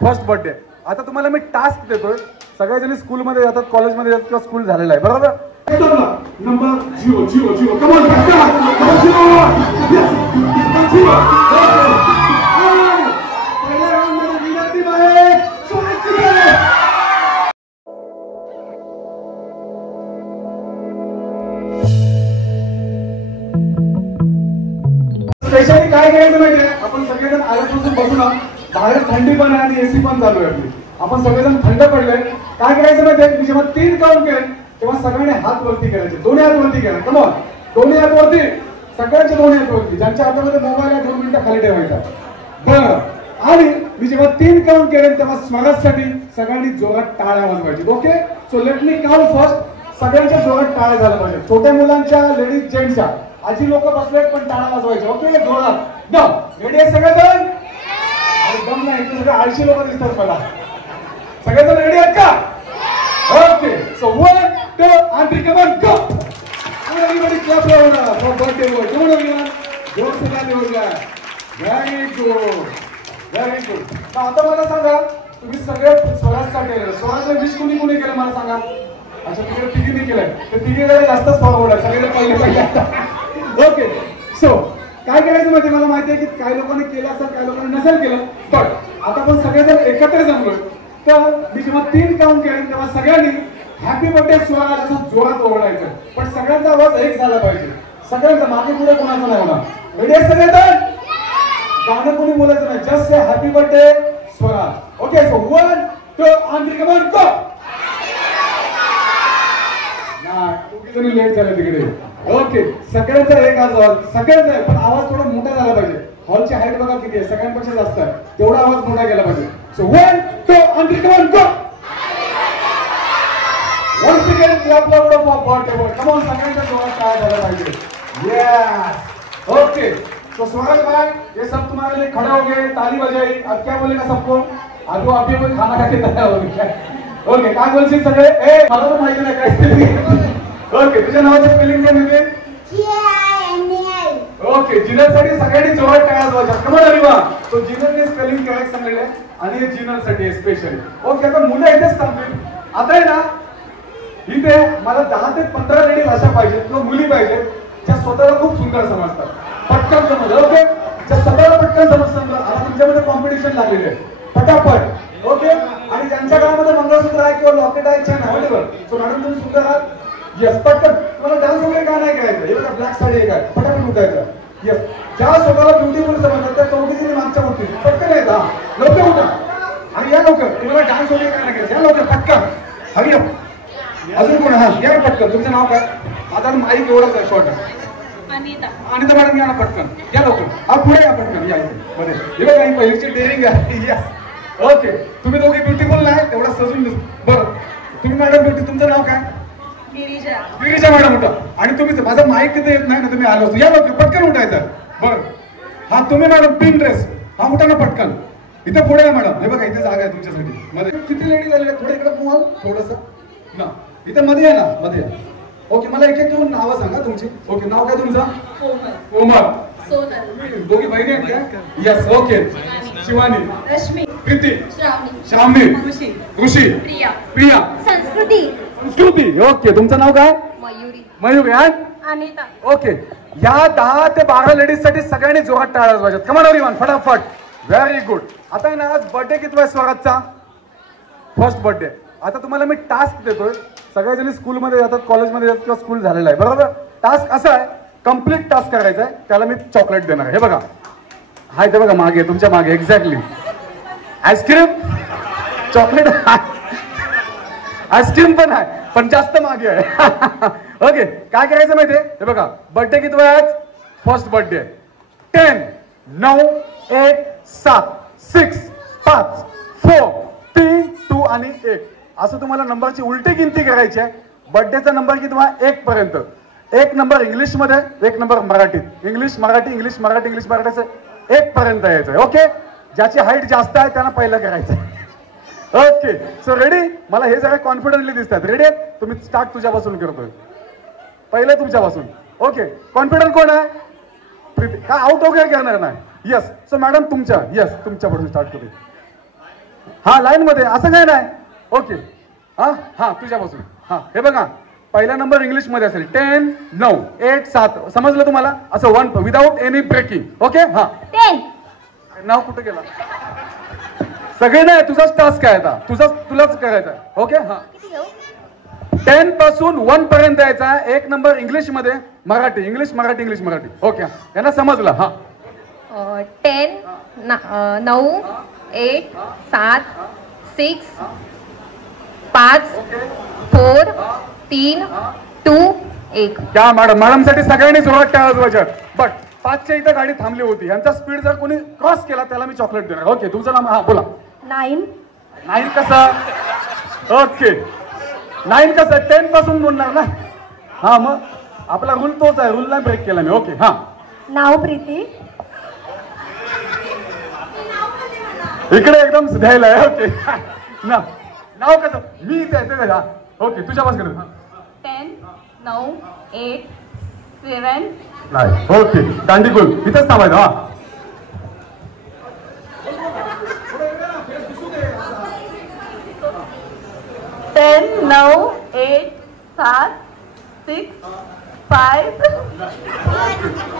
First birthday. आता तुम्हाला मी task देतोय. सगळ्याजणी स्कूलमध्ये जातात, कॉलेजमध्ये जातात किंवा स्कूल झालेला आहे, बरोबर? नंबर 0 0 0. कम ऑन पहिल्या राऊंड मध्ये विनंती आहे स्पेशली काय करायचं माहितीये, आपण सगळेजण आल्यापासून बसू ना, बाहेर थंडी पण आहे आणि एसी पण चालू आहे आपली, आपण सगळेजण थंड पडले. काय करायचं माहितीये, मी जेव्हा 3 काउंट केले तेव्हा सगळ्यांनी हात वरती करायचे, दोन्ही हात वरती करा. कम ऑन, दोन्ही हात वरती, सगळ्यांचे दोन्ही हात वरती. ज्यांच्या हातामध्ये मोबाईल आहे 2 मिनिटं खाली ठेवायचा. बरं, आणि मी जेव्हा 3 काउंट केले तेव्हा स्वागतासाठी सगळ्यांनी जोरात टाळ्या वाजवायची. Okay, so let me count first. सगळ्यांच्या जोरात टाळ्या झाल्या पाहिजे, छोट्या मुलांच्या, लेडीज जेंट्सच्या. आजी लोक बसलेत पण टाळ्या वाजवायच्या. ओके, जोरात. नो, रेडी आहे सगळेजण? दम नाही, इथे सगळे 80 लोक दिसतात मला. सगळेजण रेडी आहेत का? Okay, so 1 2 and 3 come on go. Everybody clap for birthday boy. Come on everyone. जोर से ताली होगा. Very good. Very good. आता मला सांगा, तुम्ही सगळे स्वराजसाठी आले. स्वराजला विश कोणी कोणी केलं मला सांगा. अच्छा, तिकडे तिघींनी केलंय. ते तिघे जरा जास्तच फॉरवर्ड आहे. सगळे पहिले. ओके, सो काय करायचं माहिती, मला माहिती आहे की काही लोकांनी केलं असेल, काही लोकांनी नसेल केलं. बट आता आपण सगळेजण एकत्र जमलोय, तर मी जेव्हा 3 काउंट केले तेव्हा सगळ्यांनी हॅपी बर्थडे स्वराज असं जोरात ओरडायचं. पण सगळ्यांचा आवाज एक झाला पाहिजे. सगळ्यांचा, मागे पुढे कोणाचा नाही होणार. रेडी आहे सगळेजण? गाणं कोणी बोलायचं नाही, just say happy birthday Swaraj. Okay, so 1 2 and 3 come on go. तुम्ही लेट झाले तिकडे. ओके, सगळ्यांचा एक आवाज, सगळ्यांचा, पण आवाज थोडा मोठा झाला पाहिजे. हॉलची हाईट बघा किती आहे, सगळ्यांपेक्षा जास्त आहे, तेवढा आवाज मोठा गेला पाहिजे. So 1 2 and 3 come on go. Once again clap for birthday boy. Come on, सगळ्यांचा जोरात टाळ्या झाला पाहिजे. Yes. ओके, तो स्वराज भाई, ये सब तुम्हारे लिए खड़े हो गए, ताली बजाई. अब क्या बोलेगा सबको? आज अभी कोई खाना खा के तैयार हो गया. ओके, काय बोलशील सगळे? ए, मला तर माहिती नाही काय. ओके, तुझ्या नावाचं स्पेलिंग काय मिळते? ओके, जिनरसाठी सगळ्यांनी जोरात टाळ्या वाजवायच्या. कम ऑन एव्हरीवन. तो जिनरने स्पेलिंग करेक्ट सांगितले आणि हे जिनरसाठी आहे स्पेशली. ओके, आता मुलं इथेच थांबतील. आता आहे ना, इथे मला 10 ते 15 लेडीज अशा पाहिजेत किंवा मुली पाहिजेत ज्या स्वतःला खूप सुंदर समजतात, पटकन समजतात. ओके, ज्या स्वतःला पटकन समजतात. आता तुमच्यामध्ये कॉम्पिटिशन लागलेली आहे, पटापट. ओके, आणि ज्यांच्या गावामध्ये मंगळसूत्र आहे किंवा लॉकेट आहे, छान अवेलेबल. सो मॅडम तुम्ही सुंदर आहात. येस, पटकन. तुम्हाला डान्स वगैरे काय नाही करायचं. हे बघा, ब्लॅक साडी एक आहे, पटापट उठायचं. येस, ज्या स्वतःला ब्युटिफुल समजतात त्या चौघीजणी मागच्या उठतील. पटकन यायचा, लवकर उठा आणि या लवकर. तुम्हाला डान्स वगैरे काय नाही करायचं, या लवकर पटकन. हवी अजून कोण? हा, या पटकन. तुमचं नाव काय? आता माईक एवढंच आहे, शॉर्ट. अनिता मॅडम, या ना पटकन, या लवकर. हा, पुढे या पटकन, या मध्ये. हे बघा, ही पहिलीची डेअरिंग आहे. Yes, okay. तुम्ही दोघे ब्युटिफुल नाही, तेवढा सजून दिसत. बरं, तुम्ही मॅडम ब्युटी, तुमचं नाव काय? गिरीजा मॅडम उठा. आणि तुम्ही, माझा माईक तिथे येत नाही ना, तुम्ही आलो असतो. या लवकर पटकन उठायचं. बरं, हा तुम्ही मॅडम पिंक ड्रेस, हा उठा ना पटकन. इथे पुढे या मॅडम. हे बघा, इथे जागा आहे तुमच्यासाठी. मध्ये किती लेडीज आलेल्या, थोडे इकडे तुम्हाला थोडंसं ना, इथे मध्ये या ना, मध्ये या. ओके, मला एक एक घेऊन नावं सांगा तुमची. ओके, नाव काय तुमचं? कोमल. सोनल. दोघी बहिणी आहेत का? Yes, okay. Shivani, Rashmi, Preeti, Shravani, Rishi, Priya, Sanskriti. Okay, तुमचं नाव काय? मयुरी. अनिता. ओके, या 10 ते 12 लेडीज साठी सगळ्यांनी जोरात टाळ्या वाजवायच्यात. कम ऑन एव्हरीवन, फटाफट. Very good. आता ना, आज बर्थडे कितवा आहे स्वराजचा? First birthday. आता तुम्हाला मी टास्क देतोय. सगळेजणी स्कूलमध्ये जातात, कॉलेजमध्ये जातात किंवा स्कूल झालेला आहे, बरोबर? टास्क असा आहे, कम्प्लीट टास्क करायचा आहे. त्याला मी चॉकलेट देणार आहे. हे बघा, हाय ते बघा मागे, तुमच्या मागे. एक्झॅक्टली. आईस्क्रीम, चॉकलेट, आईस्क्रीम पण आहे, पण जास्त मागे आहे. ओके, काय करायचं माहितीये? हे बघा, बर्थडे किती वेळ आज? First birthday. 10 9 8 7 6 5 4 3 2 आणि 1 असं तुम्हाला नंबरची उलटी गिनती करायची आहे. बर्थडेचा नंबर किती? 1 पर्यंत. एक नंबर इंग्लिश मध्ये, एक नंबर मराठीत. English Marathi, English Marathi, English Marathi, 1 पर्यंत यायचं. ओके, ज्याची हाईट जास्त आहे त्यांना पहिलं करायचं. Okay, so ready? मला हे जरा कॉन्फिडंटली दिसतात. रेडी आहेत तुम्ही? स्टार्ट तुझ्यापासून करतोय. पहिले तुमच्यापासून. ओके, कॉन्फिडंट कोण आहे? प्रीती. का आउट वगैरे करणार नाही? येस. सो मॅडम तुमच्या, येस तुमच्यापासून स्टार्ट करू. हा लाईन मध्ये, असं काय नाही. ओके, हा हा तुझ्यापासून. हा हे बघा, पहिला नंबर इंग्लिश मध्ये असेल. 10 9 8 7. समजलं तुम्हाला? असं 1 विदाउट एनी ब्रेकिंग. ओके. हा 10. नाव कुठे गेला? सगळे नाही, तुझाच टास्क आहे आता, तुलाच करायचा. ओके. हा 10 पासून 1 पर्यंत यायचा. एक नंबर इंग्लिश मध्ये, Marathi English Marathi English Marathi. Okay, यांना समजलं? हा 10 9 8 7 6 5 4 3 2 1. क्या मॅडम, मॅडमसाठी सगळ्यांनी जोरात टाळ्या वाजवायच्या. बट 5च्या इथं गाडी थांबली होती. यांचा स्पीड जर कोणी क्रॉस केला त्याला मी चॉकलेट देणार. ओके, तुमचं नाव? हा बोला. 9. 9 कसं? ओके, 9 कसं? 10 पासून बोलणार ना. हा मग आपला रूल तोच आहे, रूलला ब्रेक केला मी. ओके. हा नाव प्रीती. इकडे एकदम द्यायला आहे. ओके. नाव कसं? मी इथे आहे का? ओके, तुझ्यापासून. 10 9 8 7. नाही. ओके, दांडीकुल इथंच थांबायचं. हा 10 9 8 7 6 5.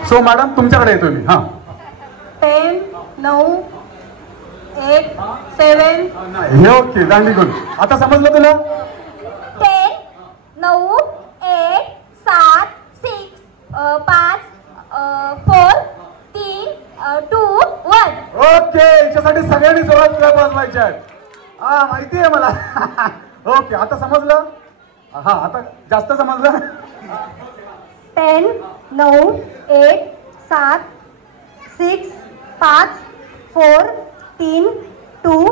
सो मॅडम तुमच्याकडे येतोय मी. हा 10 9 8 7. हे ओके, दांडीकुल. आता समजलं तुला? 10 9 8 7 6 5 4 3 2 1. ओके, याच्यासाठी सगळ्यांनी जोरात क्लॅप वाजवायचे आहेत. हा माहिती आहे मला. ओके, आता समजलं? हा आता जास्त समजलं. 10 9 8 7 6 5 4 3 2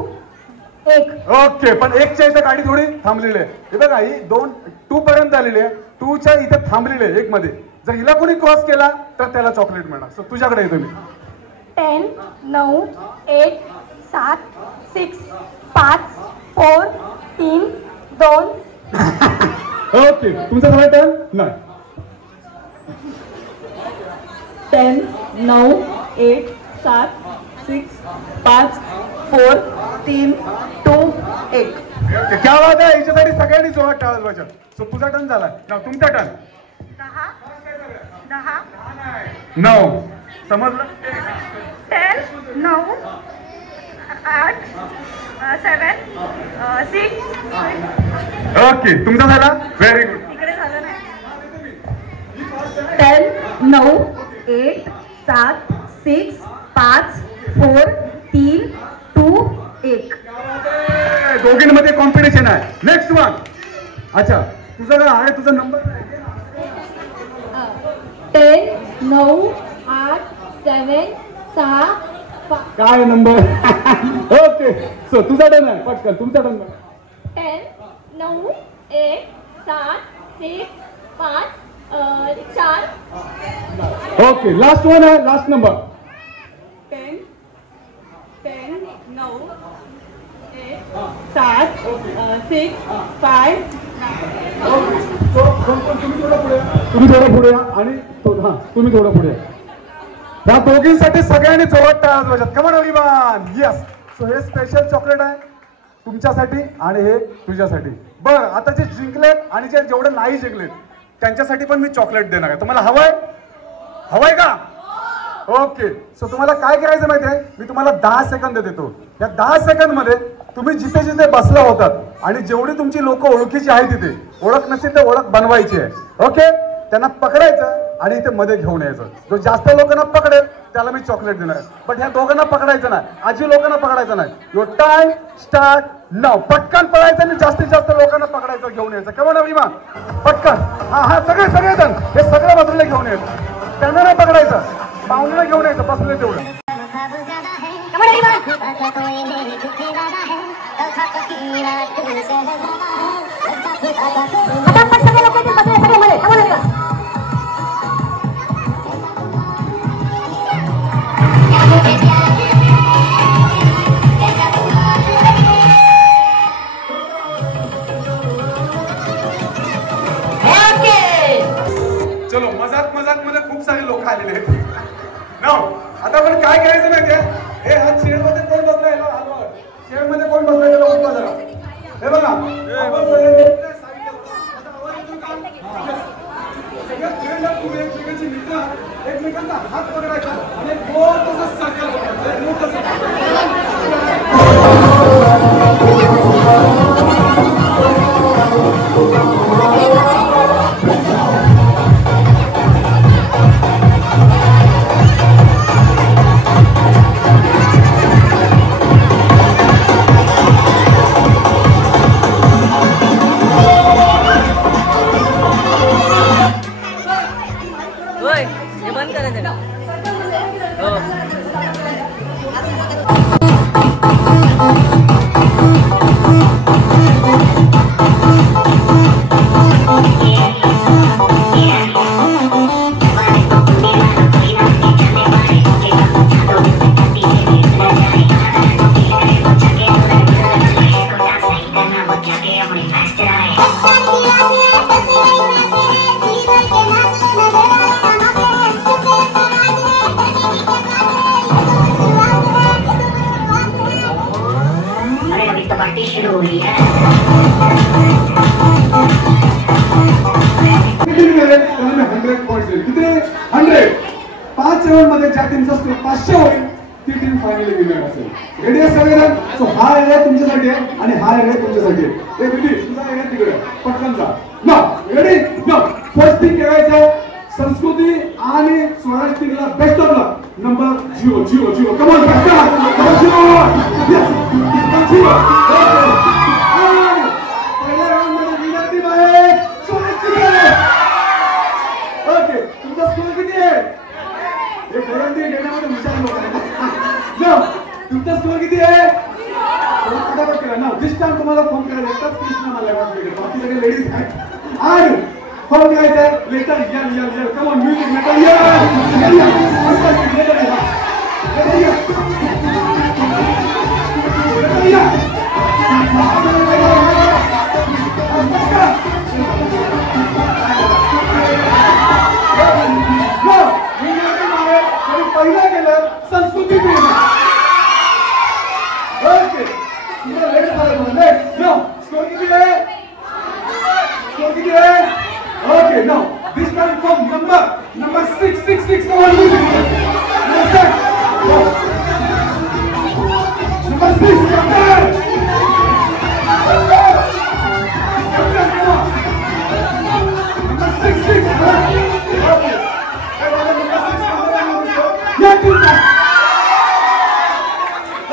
1. ओके, पण 1च्या इथं गाडी थोडी थांबलेली आहे. हे बघा, ही 2 पर्यंत आलेली आहे. 2च्या इथे थांबलेली आहे 1 मध्ये. जर हिला कोणी क्रॉस केला तर त्याला चॉकलेट मिळणार. सो तुझ्याकडे येतो मी. 10 9 8 7 6 5 4 3 2. ओके, तुमचा झाला टर्न. नाही. 10 9 8 7 6 5 4 3 2 1. क्या बात आहे, याच्यासाठी सगळ्यांनी जोरात टाळ्या वाजवायच्या. सो तुझा टर्न झाला. तुमचा टर्न. 9. समजलं? 10 9 8 7 6. ओके, तुमचा झाला. Very good. 10 9 8 7 6 5 4 3 2 1. दोघींमध्ये कॉम्पिटिशन आहे. Next one. अच्छा, तुझा काय आहे? तुझा नंबर 10 9 8 7 6 काय नंबर? ओके, सो तुझा टर्न आहे. पटकन तुमचा टर्न. 10 9 8 7 6 5 4. ओके, लास्ट वन आहे. Last number. 10 9 8 7 6 5. तुम्ही थोडं पुढे या आणि हा तुम्ही थोडं पुढे या. या दोघींसाठी सगळ्यांनी जोरात टाळ्या वाजवायच्यात. Come on everyone. Yes. So हे स्पेशल चॉकलेट आहे तुमच्यासाठी आणि हे तुझ्यासाठी. बरं, आता जे जिंकलेत आणि जे जेवढे नाही जिंकलेत त्यांच्यासाठी पण मी चॉकलेट देणार आहे. तुम्हाला हवंय का? ओके, सो तुम्हाला काय करायचं माहिती आहे? मी तुम्हाला 10 सेकंद देतो. या 10 सेकंद मध्ये तुम्ही जिथे जिथे बसला होतात आणि जेवढी तुमची लोक ओळखीची आहे तिथे, ओळख नसेल तर ओळख बनवायची आहे. ओके, त्यांना पकडायचं आणि इथे मध्ये घेऊन यायचं. जो जास्त लोकांना पकडेल त्याला मी चॉकलेट देणार. बट ह्या दोघांना पकडायचं नाही, आजी लोकांना पकडायचं नाही. युअर टाइम स्टार्ट नाव. पटकन पळायचं आणि जास्तीत जास्त लोकांना पकडायचं, घेऊन यायचं. कमा ना विमा, पटकन. हा सगळेजण हे सगळं बाजूला घेऊन यायचं. त्यांना नाही पकडायचं, पाहुण्याला घेऊन यायचं. बसले तेवढं. सारे लोक आलेले आहेत नो. आता आपण काय करायचं माहितीये, हे हा चेअर मध्ये कोण बसलाय ना, चेअर मध्ये कोण बसलाय त्याला उठवा जरा. हे बघा आपण एकमेकांचा हात पकडायचा आणि गोल तसं सर्कल मध्ये ज्या टीमचा स्कोर 500 होईल ती टीम फायनली विनर असेल. रेडी आहे सगळेजण? सो हा एरिया तुमच्यासाठी आहे आणि हा एरिया तुमच्यासाठी आहे. ए दीदी तुझा एरिया तिकडे पटकन जा ना. रेडी ना. फर्स्ट थिंग करायचं संस्कृती आणि स्वराज टीमला best of luck. Number 0 0 0 come on best of number 0 yes 0. पहिल्या राउंड मध्ये विनर टीम आहे स्वराज टीम. ओके तुमचा स्कोर किती आहे? हे गॅरंटी घेण्यामध्ये हुशार लोक आहेत. तुमचा स्कोर किती आहे? फटाफट करा ना. दिस टाइम तुम्हाला फोन करायला एकटाच कृष्णा मला बाकी सगळे लेडीज आहेत आणि फोन करायचा आहे लेटर या या या कम ऑन म्युझिक लेटर या पहिला गेलं संस्कृती टीम. ओके तुम्हाला लेट झालं लेट नो. स्कोर किती आहे? स्कोर किती आहे? Okay no this time from number 666 come on music number 6 कप्तान नंबर 66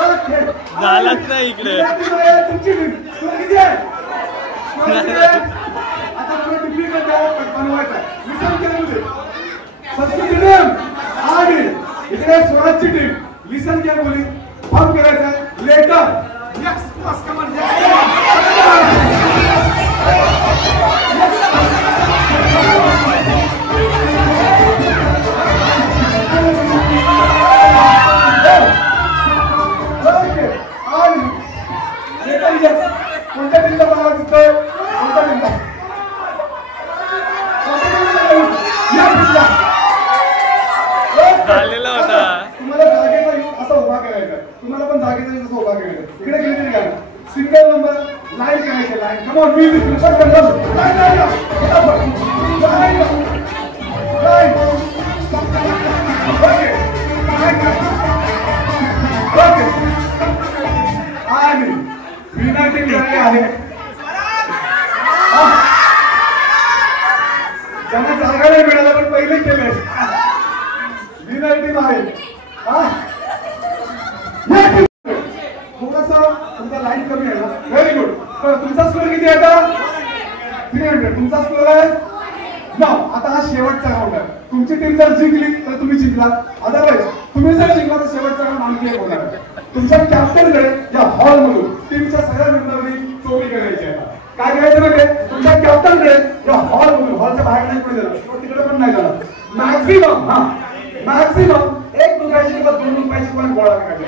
ओके झालाच नाही इकडे. आता तुम्ही डिग्री करता बनवायचा लिसन केअरफुली. संस्कृती टीम आणि इकडे स्वराजची टीम लिसन केअरफुली. फॉर्म करायचा लेटर यस बस कम ऑन कोणत्या टीमला बघायला दिसतोय? कोणत्या टीमला? झालेला होता. तुम्हाला जागेचा असा उभा करायचा. तुम्हाला पण जागेचा असा उभा करायचा. इकडे गेले तरी काय सिंगल नंबर लाईन करायचे. Line come on music line okay आणि विनर टीम झाली आहे. त्यांना जागा नाही मिळाला पण पहिले केले. विनर टीम आहे. थोडासा तुमचा लाईन कमी आहे ना. Very good. तुमचा स्कोर किती आहे आता? 300. तुमचा स्कोर आहे ना. आता हा शेवटचा राऊंड आहे. तुमची टीम जर जिंकली तर तुम्ही जिंकला. अदरवाईज तुम्ही जर जिंकला तर शेवटचा राऊंड आणखी एक होणार आहे. तुमच्या कॅप्टनकडे या हॉल मधून टीमच्या सगळ्या मेंबरनी चोरी करायची आहे. काय करायचं म्हणजे तुमच्या कॅप्टनकडे या हॉल मधून हॉलच्या बाहेर नाही पुढे जाणार तिकडे पण नाही जाणार. मॅक्सिमम 1 रुपयाची किंवा 2 रुपयाची पण गोळा करायची.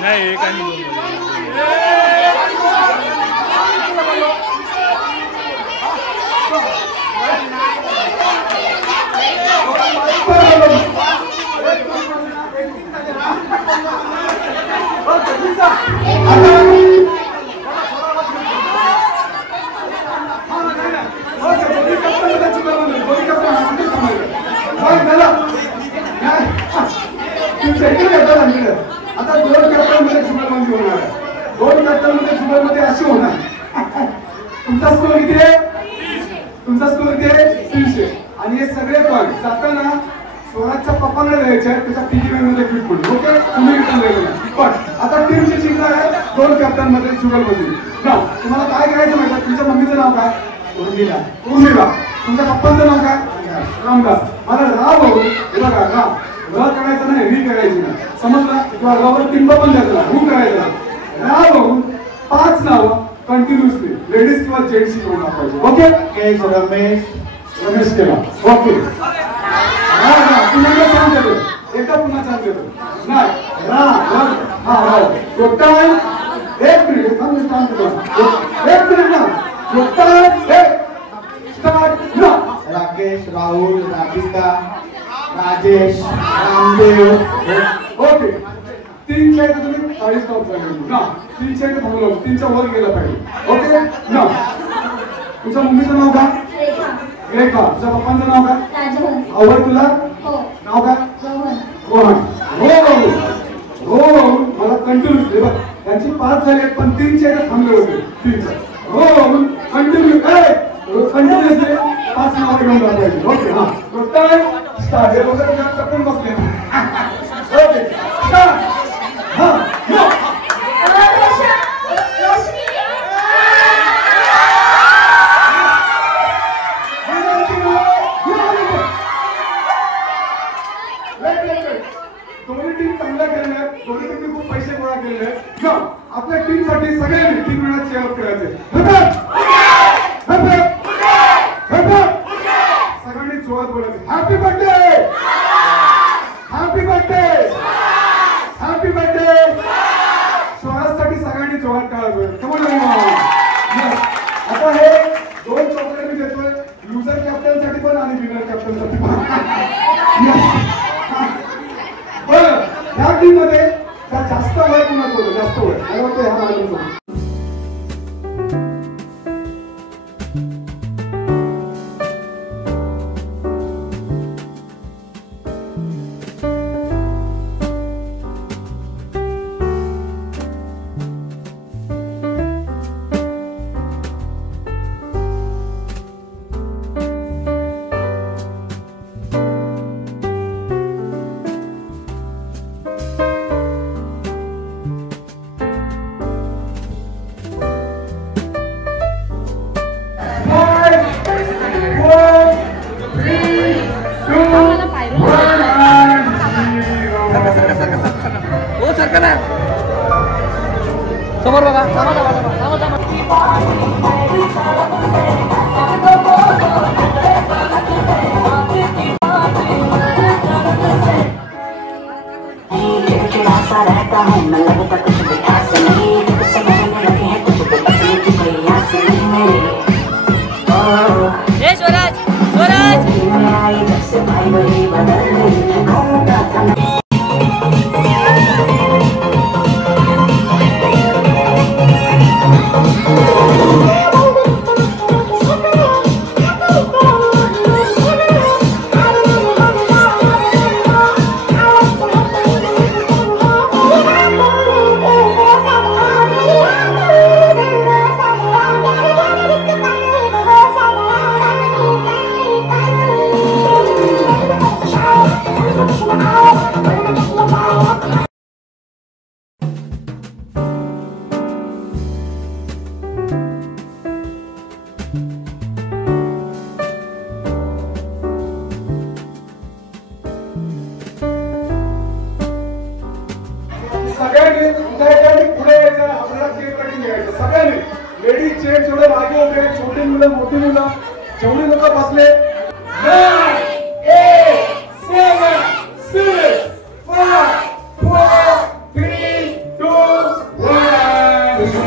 नाही एक आणि दोन आता दोन कॅप्टनमध्ये जुगलबंदी होणार आहे. दोन कॅप्टनमध्ये जुगलमध्ये अशी होणार. तुमचा स्कोर किती आहे? तुमचा स्कोर किती आहे? 300. आणि हे सगळे पॉईंट जाताना स्वराजच्या पप्पांना द्यायचे आहेत. त्याच्या पिगी मध्ये फिट पडून. ओके, तुम्ही रिटर्न द्यायला. पण आता टीमची जिंकणार आहे दोन कॅप्टनमध्ये जुगलबंदी. नाव तुम्हाला काय करायचं माहिती आहे? तुमच्या मम्मीचं नाव काय? उर्मिला. उर्मिला. तुमच्या पप्पांचं नाव काय? रामदास. मला राव हे बघा राव र करायचं नाही, री करायची नाही. समजलं? किंवा रवर टिंब पण द्यायचं नाही, हू करायचं नाही. राव होऊन 5 नाव कंटिन्युअसली लेडीज किंवा जेंट्स करून टाकायचे. ओके, रमेश केला. ओके, पुन्हा छान देतो. एकदा पुन्हा छान देतो. नाही रा हा राव टोटल 1 मिनिट थांब. छान देतो. 1 मिनिट ना टोटल स्टार्ट ना. राकेश, राहुल, राधिका, राजेश, रामदेव. ओके, 3 च्या तुम्ही 40 स्टॉप झाले ना. 3 च्या थांबलो, 3 च्या वर गेला पाहिजे. ओके ना. तुझ्या मम्मीचं नाव काय? रेखा. तुझ्या पप्पांचं नाव काय? आवड तुला? नाव काय? रोहन. हो मला कंटिन्यू बघ त्यांची 5 झाले पण 3 च्या थांबले होते. 3 हो कंटिन्यू कंटिन्युअसली 5 नाव घेऊन जायचे. ओके हा टोटल स्टार्ट. हे वगैरे चपून बसले. Okay start. हा नो दोन्ही टीम चांगल्या केलेल्या आहेत. दोन्ही टीमने खूप पैसे गोळा केलेले आहेत. आपल्या टीम साठी सगळ्यांनी 3 वेळा चेअर करायचे. सगळ्यांनी जोरात बोलायचे. Happy birthday, happy birthday, happy birthday. स्वराजसाठी सगळ्यांनी जोरात टाळायचं. आता हे 2 चॉकलेट मी देतोय लुझर कॅप्टन साठी पण आणि विनर कॅप्टन साठी पण. बरं ह्या टीम मध्ये जास्त वय कुणाचं होतं? जास्त वय मला वाटतं ह्या माणसाचं. समोर बघा. सा रहता हूँ मैं लगता कुछ भी खास नहीं. कुछ समझ में लगे हैं कुछ भी बचने की कोई आस नहीं मेरी. स्वराज स्वराज मैं आई जब से भाई वही बदल गई. घूमता था जेवढे मागे उभे छोटी मुलं मोठी मुलं जेवढी लोक बसले 9, 8, 7, 6, 5, 4, 3, 2, 1.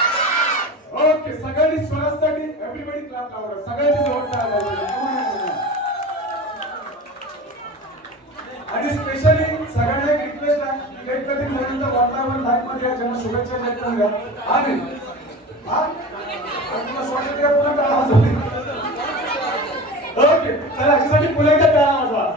ओके सगळ्यांनी स्वराजसाठी एव्हरीबडी क्लॅप लावा सगळ्यांची जोड आणि स्पेशली सगळ्यांना एक रिक्वेस्ट आहे केक कटिंग झाल्यानंतर वातावरण लाईफ मध्ये या ज्यांना शुभेच्छा देतो द्या आणि आपल्याला स्वागत आहे पुन्हा टाळा वाजवते ओके चला याच्यासाठी पुन्हा एकदा टाळा वाजवा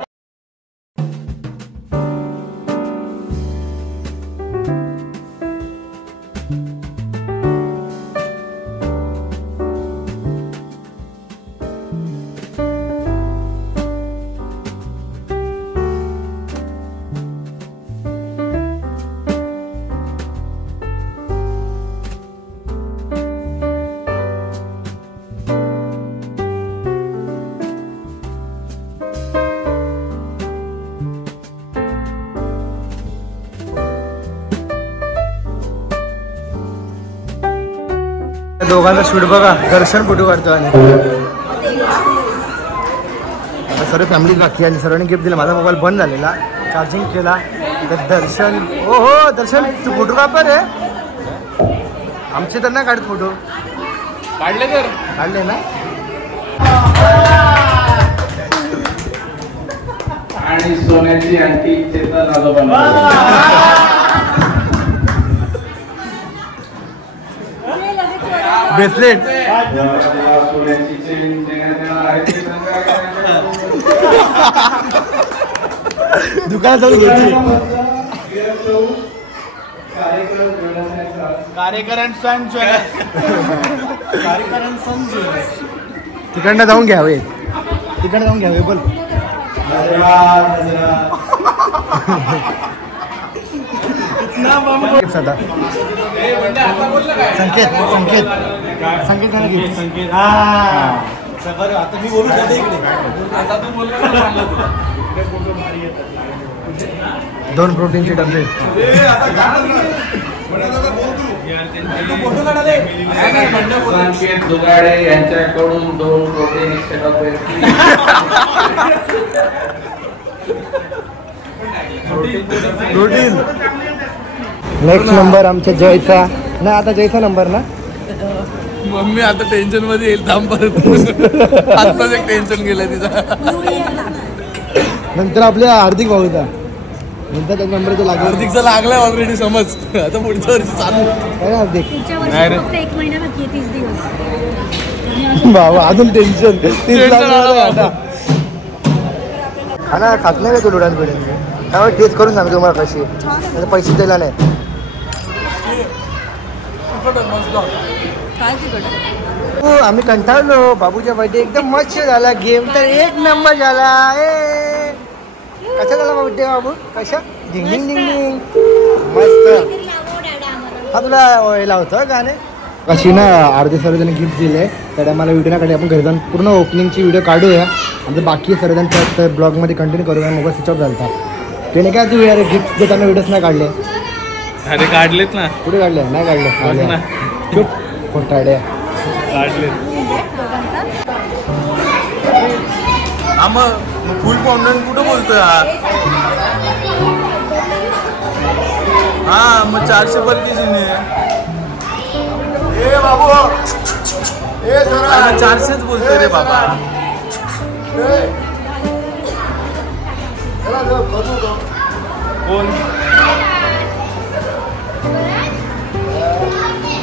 दोघांचा शूट बघा दर्शन फोटो काढतो आणि आता सर्व फॅमिली बाकी आणि सर्वांनी गिफ्ट दिला माझा मोबाईल बंद झालेला चार्जिंग केला तर दर्शन हो हो दर्शन तू फोटो कापर आहे आमचे तर नाही काढत फोटो काढले ना आणि सोन्याची अंटी चेतन आजोबा ब्रेसलेट सोन्याची चेन देण्यात येणार आहे दुकानात जाऊन घ्यायची तिकडनं जाऊन घ्यावे तिकडनं जाऊन घ्यावे बोल आता संकेत संकेत संकेत संकेत आता मी बोलू दोन प्रोटीनचे डबे संकेत दुगाडे यांच्याकडून 2 प्रोटीनचे डबे प्रोटीन नेक्स्ट नंबर आमच्या जयचा नाही आता जयचा नंबर ना मम्मी आता टेन्शन मध्ये येईल थांब परत आताच एक टेन्शन गेलं तिचा नंतर आपल्या हार्दिक भाऊचा नंतर त्या नंबरचं लागला हार्दिकचा लागलाय ऑलरेडी समज आता पुढच्या वर्षी चालू काय हार्दिक नाही रे. फक्त 1 महिना बाकी आहे 30 दिवस बाबा अजून टेन्शन खाना खात नाही का तू लुडांकडे त्यामुळे टेस्ट करून सांगतो तुम्हाला कशी आहे पैसे दिला नाही हो आम्ही कंटाळलो बाबूच्या बर्थडे एकदम मस्त झाला गेम तर 1 नंबर झाला कसा झाला बर्थडे बाबू कशा डिंग डिंग डिंग डिंग मस्त हा तुला यायला होतं गाणे कशी ना अर्धे सर्वजण गिफ्ट दिले तर आम्हाला व्हिडिओ ना काढे आपण घरी जाऊन पूर्ण ओपनिंगची व्हिडिओ काढूया आमचं बाकी सर्वजण त्या ब्लॉगमध्ये कंटिन्यू करूया मोबाईल स्विच ऑफ झाला त्याने काय तू यार गिफ्ट देताना व्हिडिओज नाही काढले अरे काढलेत ना. कुठे काढले? नाही बघ काढले. ना. चुप खोटाड्या. काढलेत. हा मग फुल कॉन्फिडन्स कुठं बोलतोय हा मग 400 परकीजीने ए बाबू ए जरा 400च बोलतोय रे बाबा. कोण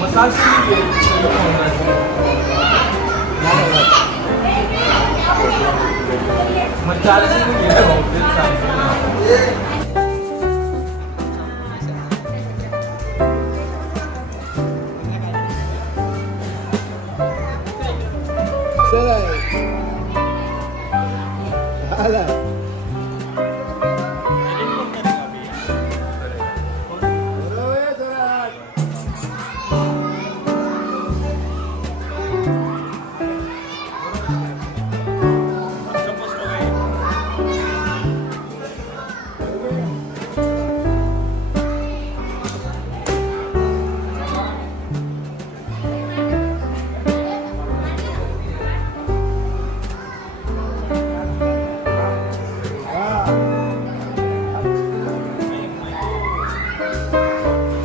मग 400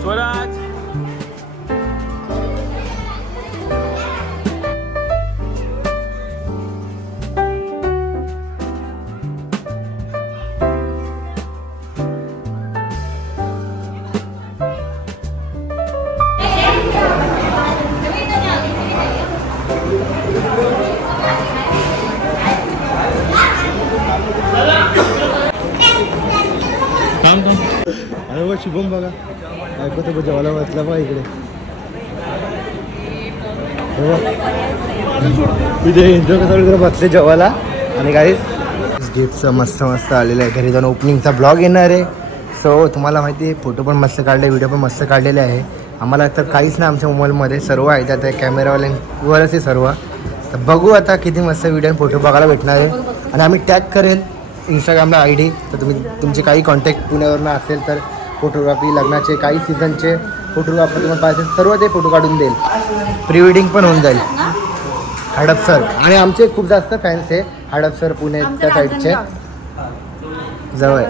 स्वराज. अरे वा शुभम बघा ऐकतो बघ जेवायला बसला बघा इकडे. तिथे एन्जॉय कसं वगैरे बसले जेवायला. आणि काहीच गिफ्टचं मस्त मस्त आलेलं आहे. घरी जाऊन ओपनिंगचा ब्लॉग येणार आहे. सो तुम्हाला माहिती आहे फोटो पण मस्त काढले व्हिडिओ पण मस्त काढलेले आहे. आम्हाला तर काहीच नाही आमच्या मोबाईलमध्ये सर्व आहे त्यात कॅमेरावाल्यांवरच आहे सर्व. तर बघू आता किती मस्त व्हिडिओ आणि फोटो बघायला भेटणार आहे. आणि आम्ही टॅग करेल इंस्टाग्रामला ID. तर तुम्ही तुमचे काही कॉन्टॅक्ट पुण्यावरून असेल तर फोटोग्राफी लग्नाचे काही सीझनचे फोटोग्राफर तुम्हाला पाहिजे सर्व ते फोटो काढून देईल. प्री वेडिंग पण होऊन जाईल. हडपसर आणि आमचे खूप जास्त फॅन्स आहे हडपसर पुणे त्या साईडचे जवळ.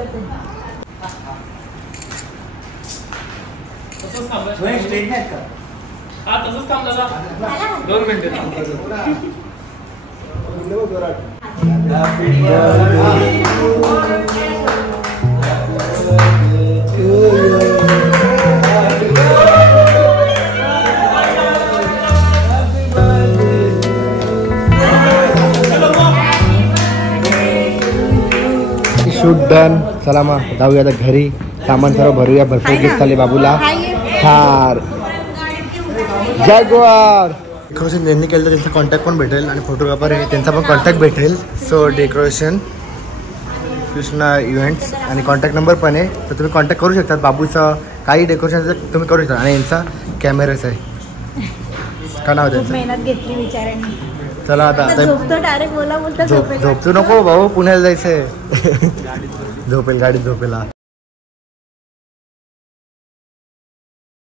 Shoot done. चला मग जाऊया आता घरी. सामान सर्व भरूया. भरपूर गिफ्ट आले बाबूला. थार जॅग्वार डेकोरेशन ज्यांनी केलं तर त्यांचा कॉन्टॅक्ट पण भेटेल आणि फोटोग्राफर आहे त्यांचा पण कॉन्टॅक्ट भेटेल. सो डेकोरेशन कृष्णा इव्हेंट्स आणि कॉन्टॅक्ट नंबर पण आहे. तर तुम्ही कॉन्टॅक्ट करू शकता. बाबूचं काही डेकोरेशन तुम्ही करू शकता. आणि यांचा कॅमेराच आहे. काय नाव त्यांचं? मेहनत घेतली विचारांनी. चला आता झोपतो डायरेक्ट बोला बोलता झोपेल. झोपतो नको भाऊ पुण्याला जायचंय. झोपेल गाडीत झोपेला.